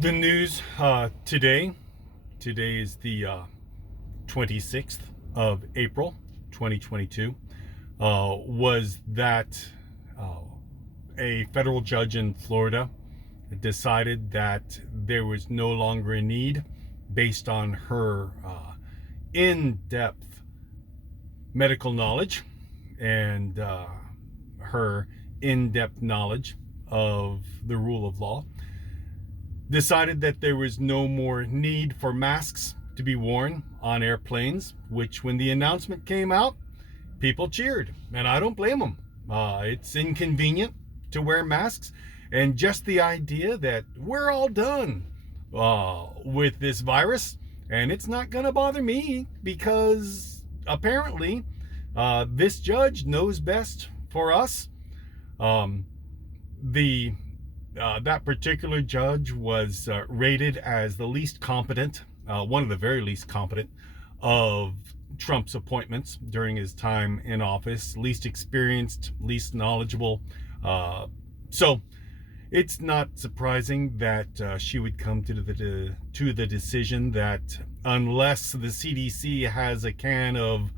The news today. Today is the 26th of April, 2022. Was that a federal judge in Florida decided that there was no longer a need, based on her in-depth medical knowledge and her in-depth knowledge of the rule of law, decided that there was no more need for masks to be worn on airplanes, which, when the announcement came out, people cheered. And I don't blame them. It's inconvenient to wear masks. And just the idea that we're all done with this virus and it's not going to bother me because apparently this judge knows best for us. The That particular judge was rated as the least competent, one of the very least competent of Trump's appointments during his time in office, least experienced, least knowledgeable. So it's not surprising that she would come to the decision that unless the CDC has a can of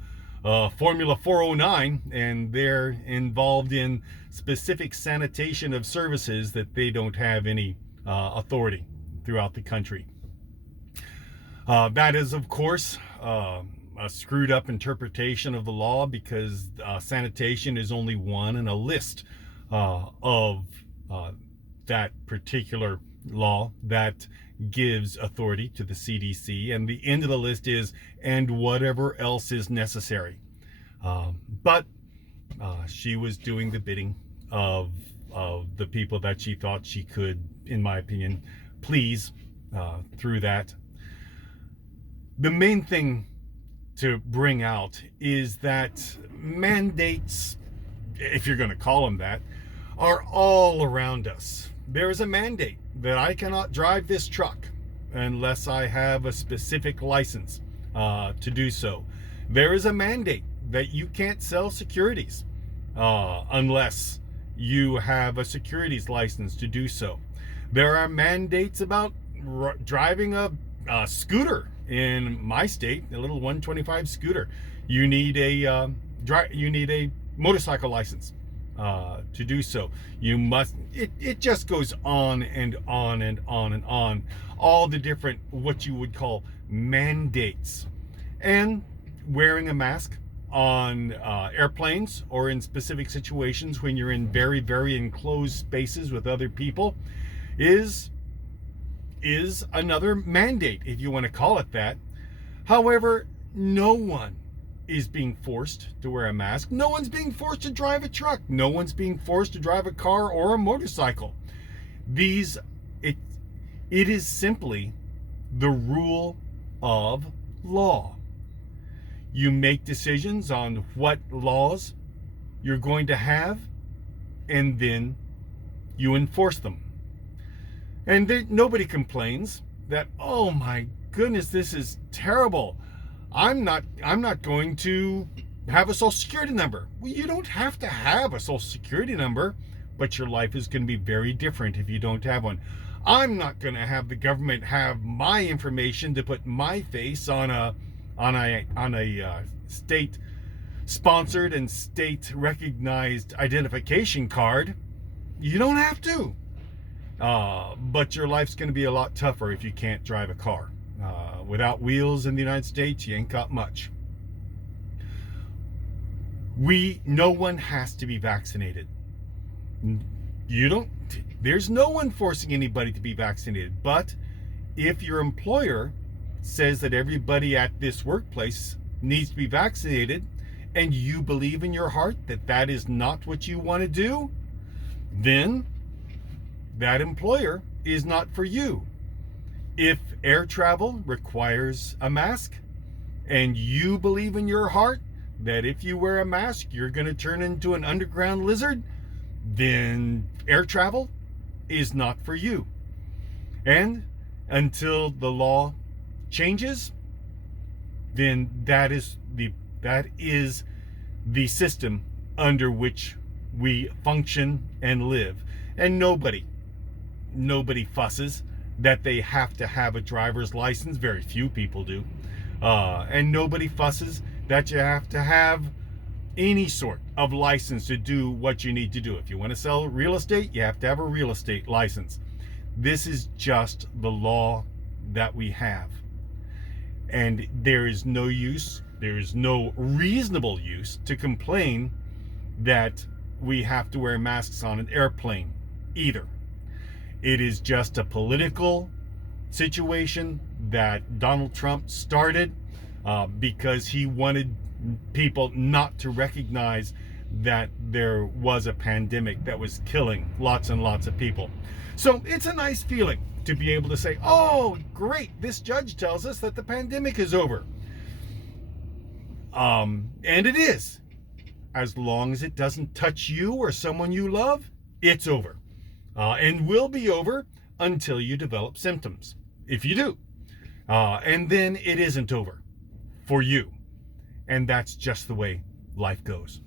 Formula 409 and they're involved in specific sanitation of services, that they don't have any authority throughout the country. That is, of course, a screwed up interpretation of the law, because sanitation is only one in a list of that particular law that gives authority to the CDC. And the end of the list is, and whatever else is necessary. But she was doing the bidding of the people that she thought she could, in my opinion, please through that. The main thing to bring out is that mandates, if you're going to call them that, are all around us. There is a mandate that I cannot drive this truck unless I have a specific license to do so. There is a mandate that you can't sell securities unless you have a securities license to do so. There are mandates about driving a scooter. In my state, a little 125 scooter, you need a motorcycle license to do so. You must. It just goes on and on and on and on. All the different, what you would call, mandates. And wearing a mask on airplanes or in specific situations when you're in very, very enclosed spaces with other people is another mandate, if you want to call it that. However, no one is being forced to wear a mask. No one's being forced to drive a truck. No one's being forced to drive a car or a motorcycle. It is simply the rule of law. You make decisions on what laws you're going to have, and then you enforce them. And nobody complains that, oh my goodness, this is terrible. I'm not going to have a social security number. Well, you don't have to have a social security number, but your life is going to be very different if you don't have one. I'm not going to have the government have my information to put my face on a state sponsored and state recognized identification card. You don't have to. But your life's going to be a lot tougher if you can't drive a car. Without wheels in the United States, you ain't got much. No one has to be vaccinated. There's no one forcing anybody to be vaccinated. But if your employer says that everybody at this workplace needs to be vaccinated, and you believe in your heart that that is not what you want to do, then that employer is not for you. If air travel requires a mask, and you believe in your heart that if you wear a mask you're going to turn into an underground lizard, then air travel is not for you. And until the law changes, then that is the system under which we function and live. And nobody fusses that they have to have a driver's license. Very few people do. And nobody fusses that you have to have any sort of license to do what you need to do. If you want to sell real estate, you have to have a real estate license. This is just the law that we have. And there is no use, there is no reasonable use to complain that we have to wear masks on an airplane either. It is just a political situation that Donald Trump started because he wanted people not to recognize that there was a pandemic that was killing lots and lots of people. So it's a nice feeling to be able to say, oh, great, this judge tells us that the pandemic is over. And it is. As long as it doesn't touch you or someone you love, it's over. And will be over until you develop symptoms, if you do. And then it isn't over for you. And that's just the way life goes.